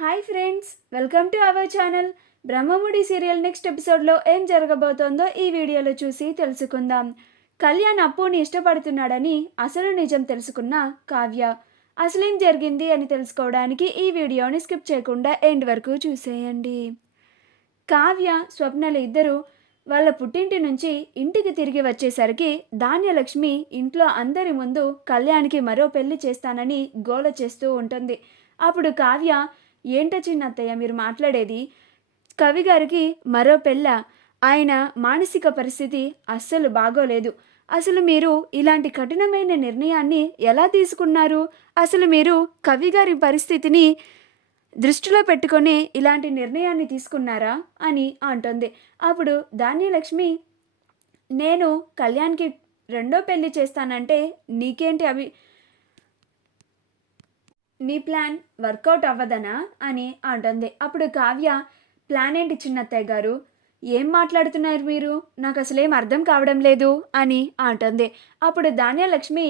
Hi friends, welcome to our channel. Brahmamudi serial next ఎపిసోడ్లో ఏం జరగబోతోందో ఈ వీడియోలో చూసి తెలుసుకుందాం. కళ్యాణ్ అప్పుని ఇష్టపడుతున్నాడని అసలు నిజం తెలుసుకున్న కావ్య అసలేం జరిగింది అని తెలుసుకోవడానికి ఈ వీడియోని స్కిప్ చేయకుండా ఎండ్ వరకు చూసేయండి. కావ్య, స్వప్నలు ఇద్దరు వాళ్ళ పుట్టింటి నుంచి ఇంటికి తిరిగి వచ్చేసరికి ధాన్యలక్ష్మి ఇంట్లో అందరి ముందు కళ్యాణ్కి మరో పెళ్లి చేస్తానని గోల చేస్తూ ఉంటుంది. అప్పుడు కావ్య, ఏంటో చిన్నత్తయ్య మీరు మాట్లాడేది? కవి గారికి మరో పెళ్ళ? ఆయన మానసిక పరిస్థితి అస్సలు బాగోలేదు. అసలు మీరు ఇలాంటి కఠినమైన నిర్ణయాన్ని ఎలా తీసుకున్నారు? అసలు మీరు కవి గారి పరిస్థితిని దృష్టిలో పెట్టుకొని ఇలాంటి నిర్ణయాన్ని తీసుకున్నారా అని అంటుంది. అప్పుడు ధాన్యలక్ష్మి, నేను కళ్యాణ్కి రెండో పెళ్లి చేస్తానంటే నీకేంటి నీ ప్లాన్ వర్కౌట్ అవ్వదనా అని అంటుంది. అప్పుడు కావ్య, ప్లాన్ ఏంటి చిన్నత్తయ్య గారు? ఏం మాట్లాడుతున్నారు మీరు? నాకు అసలేం అర్థం కావడం లేదు అని అంటుంది. అప్పుడు ధాన్యలక్ష్మి,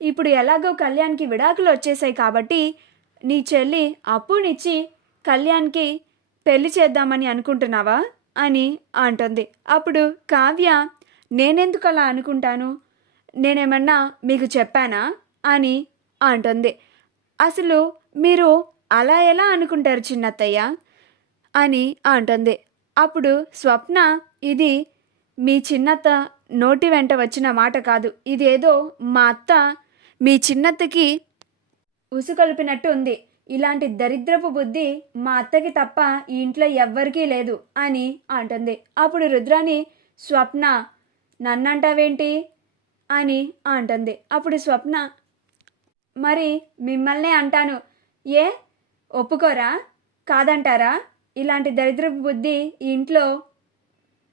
ఇప్పుడు ఎలాగో కళ్యాణ్కి విడాకులు వచ్చేసాయి కాబట్టి నీ చెల్లి అప్పునిచ్చి కళ్యాణ్కి పెళ్లి చేద్దామని అనుకుంటున్నావా అని అంటుంది. అప్పుడు కావ్య, నేనెందుకు అలా అనుకుంటాను? నేనేమన్నా మీకు చెప్పానా అని అంటుంది. అసలు మీరు అలా ఎలా అనుకుంటారు చిన్నత్తయ్య అని అంటుంది. అప్పుడు స్వప్న, ఇది మీ చిన్నత్త నోటి వెంట వచ్చిన మాట కాదు, ఇదేదో మా అత్త మీ చిన్నత్తకి ఉసుకొల్పినట్టు ఉంది. ఇలాంటి దరిద్రపు బుద్ధి మా అత్తకి తప్ప ఈ ఇంట్లో ఎవ్వరికీ లేదు అని అంటుంది. అప్పుడు రుద్రాని, స్వప్న నన్నంటావేంటి అని అంటుంది. అప్పుడు స్వప్న, మరి మిమ్మల్నే అంటాను. ఏ ఒప్పుకోరా? కాదంటారా? ఇలాంటి దరిద్రపు బుద్ధి ఈ ఇంట్లో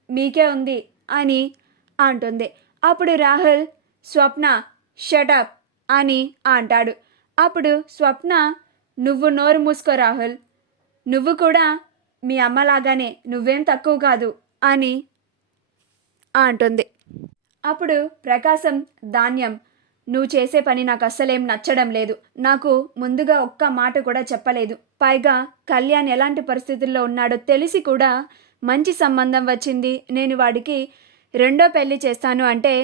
మీకే ఉంది అని అంటుంది. అప్పుడు రాహుల్, స్వప్న షటప్ అని అంటాడు. అప్పుడు స్వప్న, నువ్వు నోరు మూసుకో రాహుల్, నువ్వు కూడా మీ అమ్మలాగానే, నువ్వేం తక్కువ కాదు అని అంటుంది. అప్పుడు ప్రకాశం, ధాన్యం, నువ్వు చేసే పని నాకు అస్సలేం నచ్చడం లేదు. నాకు ముందుగా ఒక్క మాట కూడా చెప్పలేదు. పైగా కళ్యాణ్ ఎలాంటి పరిస్థితుల్లో ఉన్నాడో తెలిసి కూడా మంచి సంబంధం వచ్చింది, నేను వాడికి రెండో పెళ్లి చేస్తాను అంటే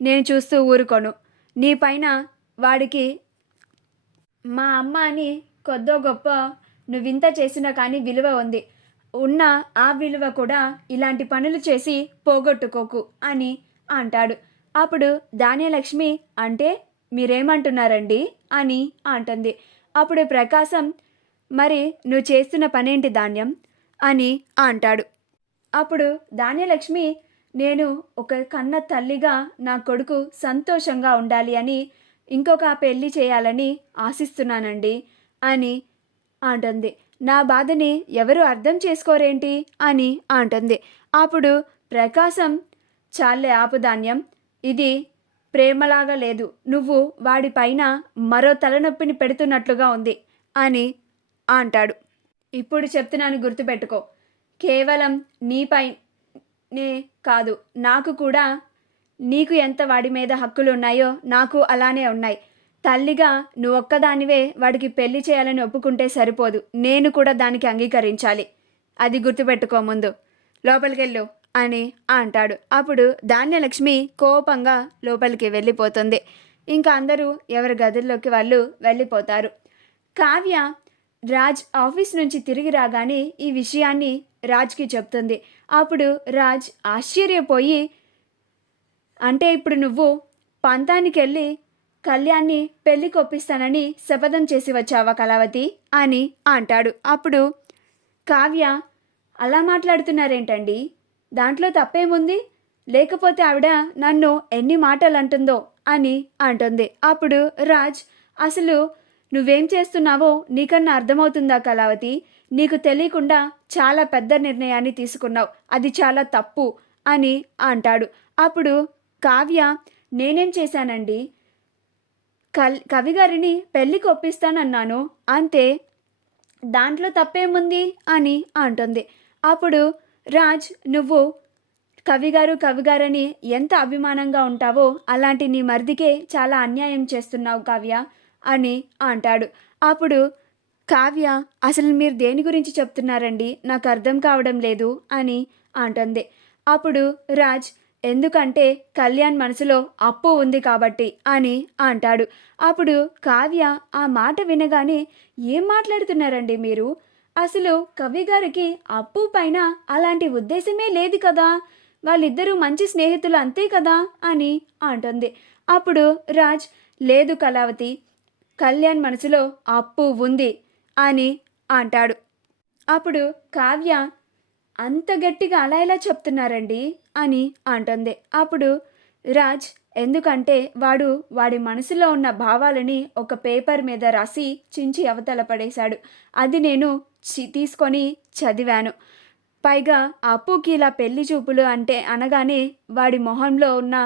నేను చూస్తూ ఊరుకోను. నీ పైన వాడికి మా అమ్మ అని కొద్దో గొప్ప నువ్వింత చేసినా కానీ విలువ ఉంది. ఉన్న ఆ విలువ కూడా ఇలాంటి పనులు చేసి పోగొట్టుకోకు అని అంటాడు. అప్పుడు ధాన్యలక్ష్మి, అంటే మీరేమంటున్నారండి అని అంటుంది. అప్పుడు ప్రకాశం, మరి నువ్వు చేస్తున్న పనేంటి ధాన్యం అని అంటాడు. అప్పుడు ధాన్యలక్ష్మి, నేను ఒక కన్న తల్లిగా నా కొడుకు సంతోషంగా ఉండాలి అని ఇంకొక పెళ్ళి చేయాలని ఆశిస్తున్నానండి అని అంటుంది. నా బాధని ఎవరు అర్థం చేసుకోరేంటి అని అంటుంది. అప్పుడు ప్రకాశం, చాలే ఆపు ధాన్యం, ఇది ప్రేమలాగా లేదు, నువ్వు వాడిపైన మరో తలనొప్పిని పెడుతున్నట్లుగా ఉంది అని అంటాడు. ఇప్పుడు చెప్తున్నాను, గుర్తుపెట్టుకో, కేవలం నీపైనే కాదు, నాకు కూడా నీకు ఎంత వాడి మీద హక్కులు ఉన్నాయో నాకు అలానే ఉన్నాయి. తల్లిగా నువ్వు ఒక్కదానివే వాడికి పెళ్లి చేయాలని ఒప్పుకుంటే సరిపోదు, నేను కూడా దానికి అంగీకరించాలి. అది గుర్తుపెట్టుకో, ముందు లోపలికెళ్ళు అని అంటాడు. అప్పుడు ధాన్యలక్ష్మి కోపంగా లోపలికి వెళ్ళిపోతుంది. ఇంకా అందరూ ఎవరి గదుల్లోకి వాళ్ళు వెళ్ళిపోతారు. కావ్య రాజ్ ఆఫీస్ నుంచి తిరిగి రాగానే ఈ విషయాన్ని రాజ్కి చెప్తుంది. అప్పుడు రాజ్ ఆశ్చర్యపోయి, అంటే ఇప్పుడు నువ్వు పంతానికి వెళ్ళి కళ్యాణ్ని పెళ్ళికి ఒప్పిస్తానని శపథం చేసి వచ్చావా కళావతి అని అంటాడు. అప్పుడు కావ్య, అలా మాట్లాడుతున్నారేంటండి? దాంట్లో తప్పేముంది? లేకపోతే ఆవిడ నన్ను ఎన్ని మాటలు అంటుందో అని అంటుంది. అప్పుడు రాజ్, అసలు నువ్వేం చేస్తున్నావో నీకన్నా అర్థమవుతుందా కళావతి? నీకు తెలియకుండా చాలా పెద్ద నిర్ణయాన్ని తీసుకున్నావు, అది చాలా తప్పు అని అంటాడు. అప్పుడు కావ్య, నేనేం చేశానండి? కవి గారిని పెళ్ళికి ఒప్పిస్తానన్నాను అంతే, దాంట్లో తప్పేముంది అని అంటుంది. అప్పుడు రాజ్, నువ్వు కవిగారని ఎంత అభిమానంగా ఉంటావో అలాంటి నీ మరిదికే చాలా అన్యాయం చేస్తున్నావు కావ్య అని అంటాడు. అప్పుడు కావ్య అసలు మీరు దేని గురించి చెప్తున్నారండి, నాకు అర్థం కావడం లేదు అని అంటుంది. అప్పుడు రాజ్ ఎందుకంటే కళ్యాణ్ మనసులో అప్పు ఉంది కాబట్టి అని అంటాడు. అప్పుడు కావ్య ఆ మాట వినగానే ఏం మాట్లాడుతున్నారండి మీరు, అసలు కవి గారికి అప్పు పైన అలాంటి ఉద్దేశమే లేదు కదా, వాళ్ళిద్దరూ మంచి స్నేహితులు అంతే కదా అని అంటుంది. అప్పుడు రాజ్ లేదు కళావతి, కళ్యాణ్ మనసులో అప్పు ఉంది అని అంటాడు. అప్పుడు కావ్య అంత గట్టిగా అలా ఎలా చెప్తున్నారండి అని అంటుంది. అప్పుడు రాజ్ ఎందుకంటే వాడి మనసులో ఉన్న భావాలని ఒక పేపర్ మీద రాసి చించి అవతల పడేశాడు. అది నేను తీసుకొని చదివాను. పైగా అప్పుకి ఇలా పెళ్లి చూపులు అంటే అనగానే వాడి మొహంలో ఉన్న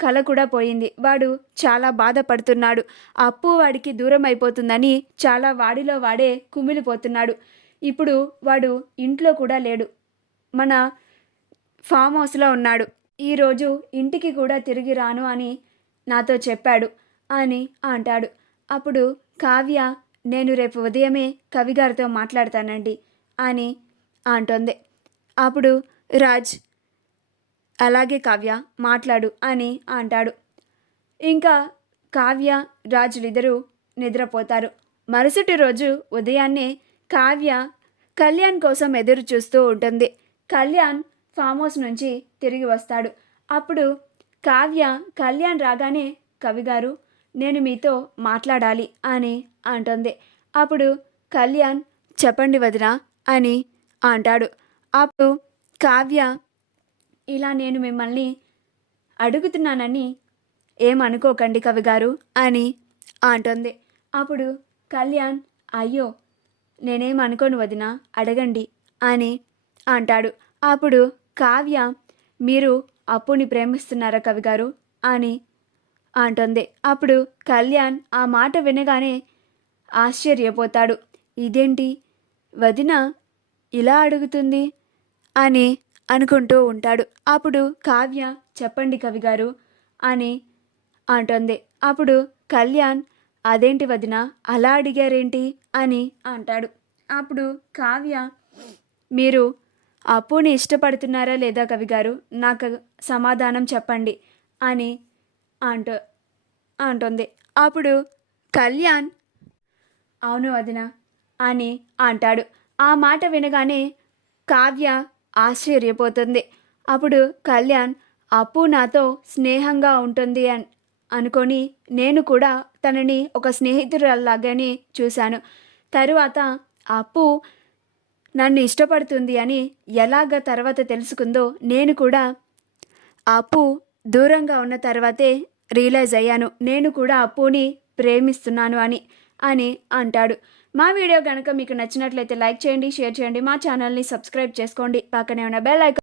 కళ కూడా పోయింది. వాడు చాలా బాధపడుతున్నాడు. అప్పు వాడికి దూరం అయిపోతుందని చాలా వాడిలో వాడే కుమిలిపోతున్నాడు. ఇప్పుడు వాడు ఇంట్లో కూడా లేడు, మన ఫామ్ హౌస్లో ఉన్నాడు. ఈరోజు ఇంటికి కూడా తిరిగి రాను అని నాతో చెప్పాడు అని అంటాడు. అప్పుడు కావ్య నేను రేపు ఉదయమే కవిగారితో మాట్లాడతానండి అని అంటుంది. అప్పుడు రాజ్ అలాగే కావ్య మాట్లాడు అని అంటాడు. ఇంకా కావ్య రాజులిద్దరూ నిద్రపోతారు. మరుసటి రోజు ఉదయాన్నే కావ్య కళ్యాణ్ కోసం ఎదురు చూస్తూ ఉంటుంది. కళ్యాణ్ ఫామ్ హౌస్ నుంచి తిరిగి వస్తాడు. అప్పుడు కావ్య కళ్యాణ్ రాగానే కవిగారు నేను మీతో మాట్లాడాలి అని అంటుంది. అప్పుడు కళ్యాణ్ చెప్పండి వదినా అని అంటాడు. అప్పుడు కావ్య ఇలా నేను మిమ్మల్ని అడుగుతున్నానని ఏమనుకోకండి కవిగారు అని అంటుంది. అప్పుడు కళ్యాణ్ అయ్యో నేనేమనుకోను వదినా, అడగండి అని అంటాడు. అప్పుడు కావ్య మీరు అప్పుని ప్రేమిస్తున్నారా కవిగారు అని అంటుంది. అప్పుడు కళ్యాణ్ ఆ మాట వినగానే ఆశ్చర్యపోతాడు. ఇదేంటి వదిన ఇలా అడుగుతుంది అని అనుకుంటూ ఉంటాడు. అప్పుడు కావ్య చెప్పండి కవిగారు అని అంటుంది. అప్పుడు కళ్యాణ్ అదేంటి వదిన అలా అడిగారేంటి అని అంటాడు. అప్పుడు కావ్య మీరు అప్పుని ఇష్టపడుతున్నారా లేదా కవిగారు, నాకు సమాధానం చెప్పండి అని అంటుంది. అప్పుడు కళ్యాణ్ అవును వదిన అని అంటాడు. ఆ మాట వినగానే కావ్య ఆశ్చర్యపోతుంది. అప్పుడు కళ్యాణ్ అప్పు నాతో స్నేహంగా ఉంటుంది అనుకొని నేను కూడా తనని ఒక స్నేహితురాల్లాగానే చూశాను. తరువాత అప్పు నన్ను ఇష్టపడుతుంది అని ఎలాగ తర్వాత తెలుసుకుందో నేను కూడా అప్పు దూరంగా ఉన్న తర్వాతే రియలైజ్ అయ్యాను, నేను కూడా అప్పుని ప్రేమిస్తున్నాను అని అంటాడు. మా వీడియో కనుక మీకు నచ్చినట్లయితే లైక్ చేయండి, షేర్ చేయండి, మా ఛానల్ని సబ్స్క్రైబ్ చేసుకోండి, పక్కనే ఉన్న బెల్ ఐకాన్